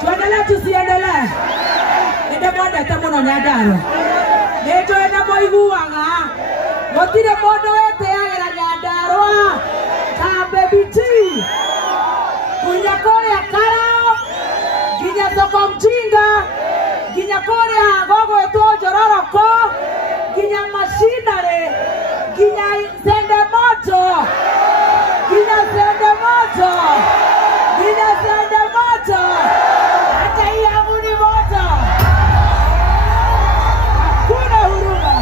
Tuendelee tusiendelee. Ndio mwenda tamuno Nyandarua. Neto ena moiguaga. Gotire mundu wete yagera Nyandarua. Kambe biti. Kunya kuria Karao. Ginya thoko Mtinga. Ginya kuria gogo eto Njororoko. Ginya Macinarĩ. Ginya Sende Moto. Ginya Sende Moto. Ginya Sende Moto. Hata hii yangu ni moto. Hakuna huruma.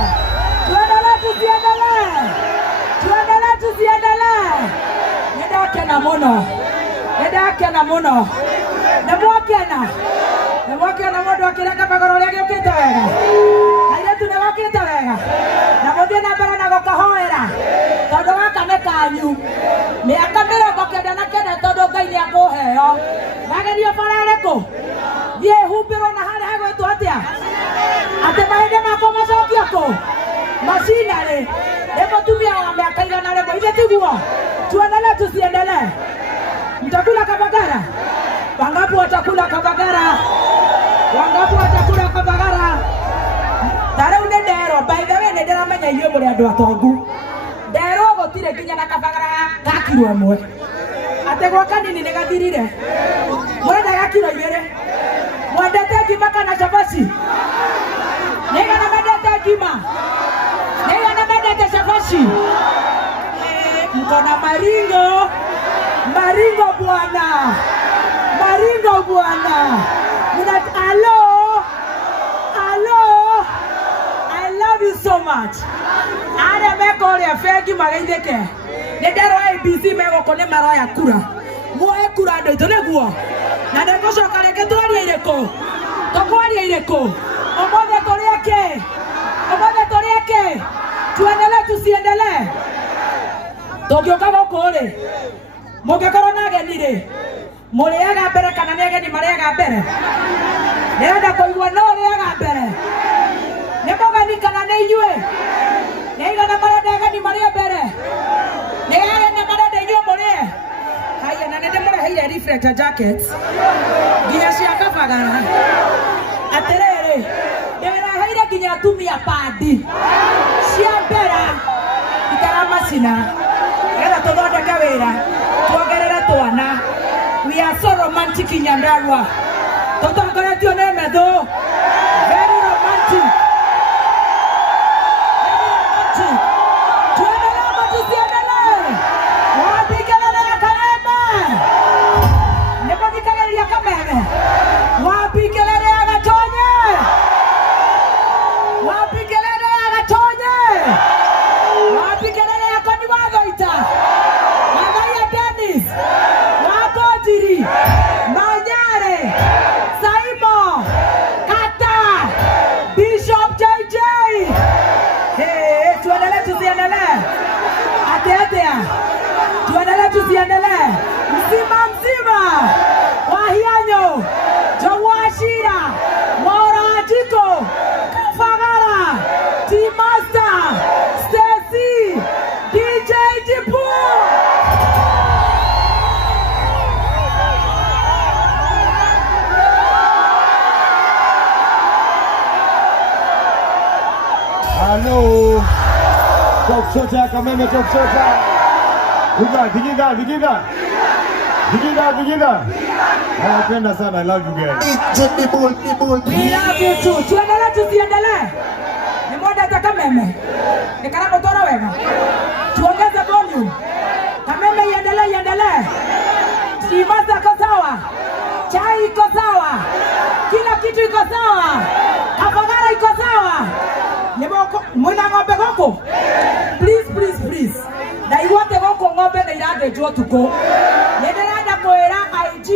Tuendelee tusiendelee. Tuendelee tusiendelee. Nidakena muno. Nidakena muno. Nemwakena mundu akireka magoro ria giukite wega. Airetu nĩgokĩte wega. Na mũthiĩ na mbere na gũkahoera. Tondũ gaka nĩ kanyu. Mĩaka 99 tondũ Ngai nĩakũheo. Nagerio bara ĩrĩkũ? Thiĩ humbĩrwo na harĩa hagwĩtwo atĩa? Atĩ mahĩndĩ makwa macokio kũ? Macinarĩ. Nĩ mũtumia wa mĩaka 100 ithe tiguo. Tuendelee tusiendelee. Mtakula Kabagara? Wangapi watakula Kabagara? Wangapi watakula Kabagara? Tare une ndero, by the way ndiramenya irio muri andu atongu. Ndero gotire kinya na Kabagara gakiro amwe. Ate gwa kanini ni gathirire. Mwenda gakiro igere. Mwendete ngima kana chabaci? Nega na mendete ngima. Nega na mendete chabaci. Mkona maringo. Maringo bwana. Maringo bwana. Hello. Hello. I love you so much. Ada mekore afegi magaitheke. Ndero ABC mego kone maroya kura. Muoe kura ndo itoneguo. Na ndegocoka reke twarie ireko. Tokwarie ireko. Omothe torieke. Omothe torieke. Tuendelee tusiendelee. Tokioka gokore. Mungĩkorwo na ageni rĩ, mũrĩaga mbere kana nĩ ageni marĩaga mbere? Nĩrenda kũigua no ũrĩaga mbere. Refrigerator jackets. Ginya cia kabagara. Aterere. Ndera heire ginya atumia padi. Cia mbera. Ikaramacina. Getha tuthondeke wira. Tuongerere twana. We are so romantic in Nyandarua. Tutongoretio nĩ metho. Very romantic. Tuendelee mzima Wahianyo Jawashira Morajiko Fagara T-Master Stacy DJ Jipu. Hello. Top shota Kameme, top shota. Digida. Napenda sana, I love you guys. People. We love you too. Tuendelee. Ni moja za Kameme. Ni karamu tora wega. Tuongeze volume. Kameme iendelee. T-Master iko sawa. Chai iko sawa. Kila kitu iko sawa. Kafagara iko sawa. Nimoko mwina ng'ombe goko. Please. Na iwote goko ng'ombe na irathĩnjwo tuko. Nĩndĩrenda kwĩra IG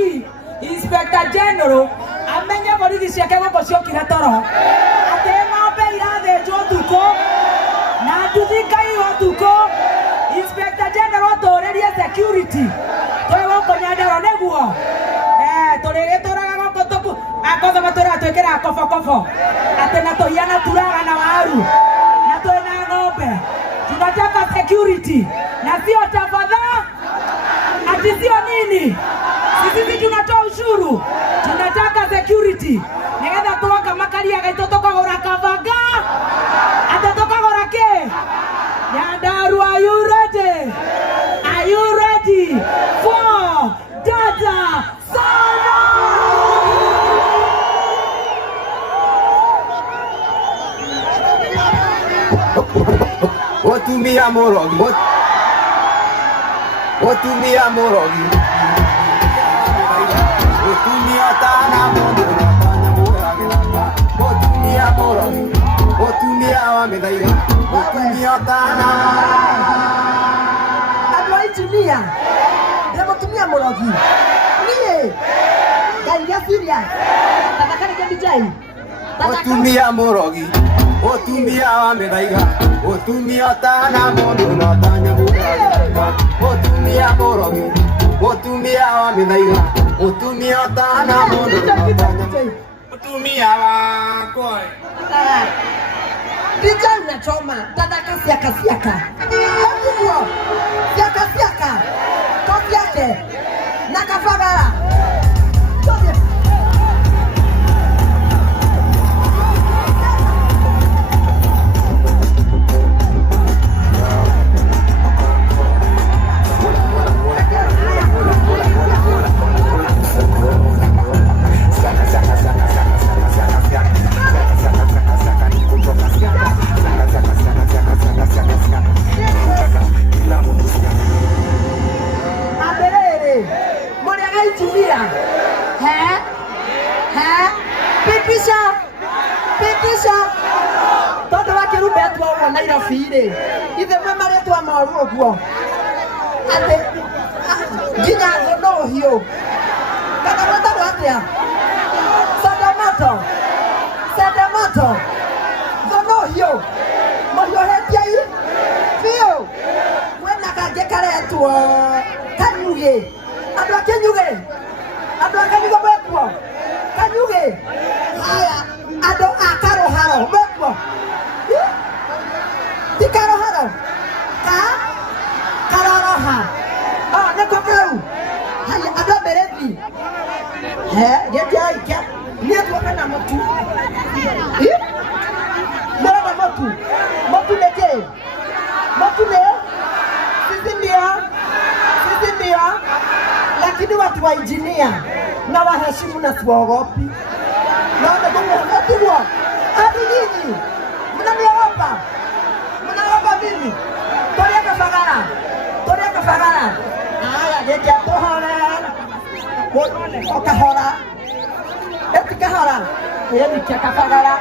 Inspector General amenye borithi ciake goko ciokire toro. Atĩ ng'ombe irathĩnjwo tuko na nduthi ikaiywo tuko. Inspector General tũrĩrie security. Twĩ goko Nyandarua nĩguo. Tũrĩgĩtũraga goko tuku. Akoza matũra twĩkĩra kofo. Atĩ na tũhiana turaga na waru. Na twĩna ng'ombe. Tunataka security. Na sio tafadhali. Ati sio nini? Sisi tunatoa ushuru. Tunataka security. Nigetha tuoka makaria gaitoto kagora kabaga. Atatoka gora ke. Nyandarua, are you ready? Are you ready for Dada Sala? Otumia morogi. Otumia morogi. Otumia tana mondo tana morogi. Otumia morogi. Otumia wamedaiga. Otumia tana. Adwai tumia. Demo tumia morogi. Nie. Gaiya Syria. Tatakani kebijai. Otumia morogi. Otumia wamedaiga. Otumia tana mondo tana morogi. Otumia morogi. Otumia wamedaiga. Otumia tana mondo tana. Otumia wakoi. DJ unachoma. Tataka siaka. Hakuwa. Siaka. Kofi yake. Na Kafagara. Pitisha. Todo wakirume atwa uko Nairobi ri. Ithe mamaretwa moru uguo. Ate ginya no hio. Kana wata watia. Sadamoto. No hio. Moyo hetia yi. Fio. Wena kage karetwa. Kanyuge. Adwa kenyuge. Adwa kanyuge bwekwo. Kanyuge. Haya. Ado akaroharo bwekwo. Tikaroharo. Karoha. Neko kau. Haya ado beredi. naitwa Engineer na waheshimu na siwaogopi. Naona kumuogopa hadi nyinyi mnaniogopa. Mnaogopa mimi? Toreka fagara. Aya, yeke tohora. Okahora. Etikahora. Yeye keka fagara.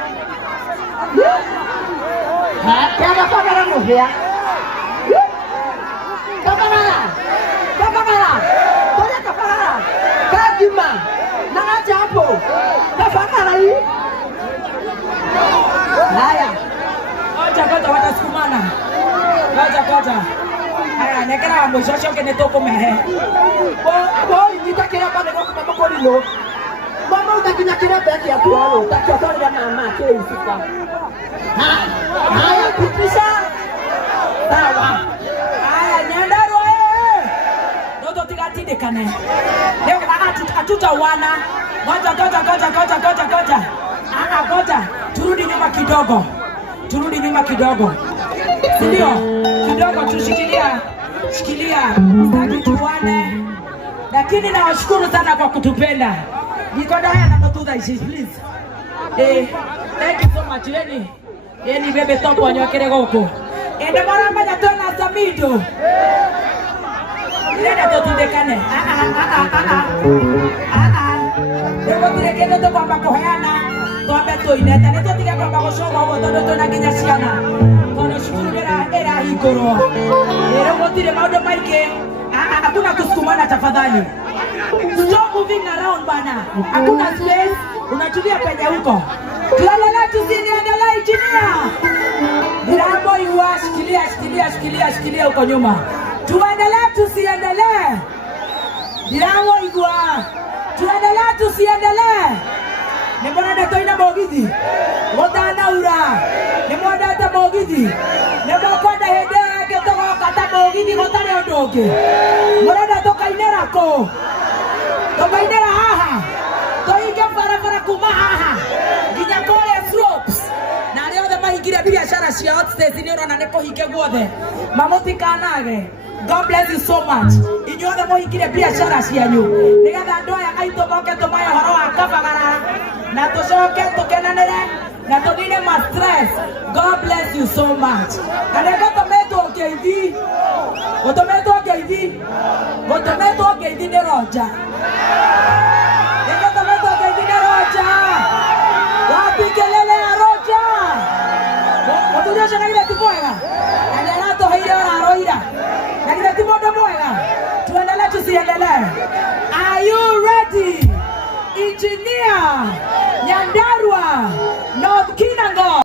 Keka fagara muhia. Kapagara. Toreka fagara. Kajima. Nanaja hapo. Kafagara hii. Haya. Ngoja watasukumana. Ngoja. Haya, nekera wa mwisho kene toko mehe. Boy, nitakira pale kwa mama lilo. Mama utakinyakira beki ya kwao. Utakiatoa mama kile usiku. Haya, kupisha. Sawa. Haya, Nyandarua Ndoto tigatinde kane. Leo kana atuta wana. Ngoja. Ngoja. Turudi nyuma kidogo. Ndio. Kidogo tushikilia. Sitaki tuone. Lakini nawashukuru sana kwa kutupenda. Niko ndani na mtudha ishi please. Thank you so much Yeni bebe top wanyokere goko. Ende maramba nyatona samido. Nenda tutindekane. Ndio turekende to kwamba kohana. Tuambe tuineta. Ndio tiga kwamba goshoga huo tondu na nginya ciana. Kono shukuru era hikoro. Ndio motire maundu maike. Hakuna kusukumana tafadhali. Stop moving around bana. Hakuna space. Unatulia penye huko. Tuendelee tusiendelee Engineer. Dirambo iwa shikilia huko nyuma. Tuendelee tusiendelee. Dirambo iwa. Tuendelee tusiendelee. Nimwenda toina mogithi. Wotana ura. Nimwenda mogithi. Nimekwenda hede getoka kata mogithi gotare ondoke. Mwenda tokainera ko. Tokainera haha. Toinge barabara kuma haha. Nginya kole slopes. Na leo the mahigire biashara cia hotels ni urona ne kohike guothe. Mamutikanage. God bless you so much. Inyuothe muhingire biashara cianyu. Nigetha andu aya aitu moke tumaye horo wa Kabagara. Na tucoke tukenanire na tunine ma stress. God bless you so much. Kanega tometo ngeithi. Gotometo ngeithi ni Roja. Nega tometo ngeithi ni Roja. Wapikelele ya Roja. Mutunyosha na ile timwega. Na nerato haire ora roira. Na ile timondo mwega. Tuendelee tusiendelee. Are you ready? Engineer Nyandarua North Kinango.